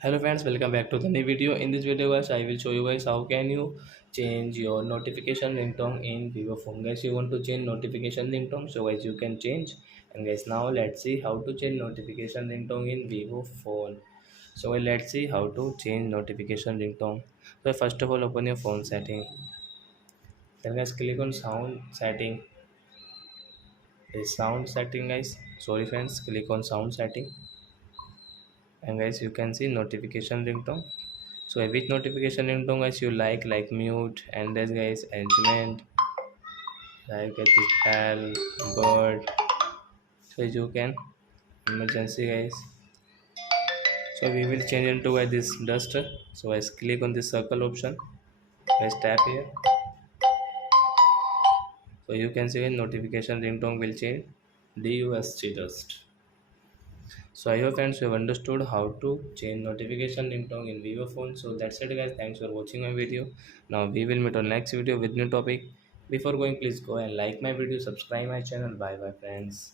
Hello friends, welcome back to the new video. In this video guys, I will show you guys how can you change your notification ringtone in Vivo phone. Guys, you want to change notification ringtone, so guys you can change. And guys, now let's see how to change notification ringtone in Vivo phone. So let's see how to change notification ringtone. So first of all, open your phone setting. Then guys, click on sound setting. This sound setting guys. Sorry friends, click on sound setting. And guys, you can see notification ringtone. So which notification ringtone guys you like mute, and this guys arrangement, like this bell, bird. So you can emergency guys. So we will change into this duster. So guys click on this circle option. Guys tap here. So you can see notification ringtone will change dust. So I hope friends you have understood how to change notification ringtone in Vivo phone. So that's it guys. Thanks for watching my video. Now we will meet on next video with new topic. Before going, please go and like my video, subscribe my channel. Bye bye friends.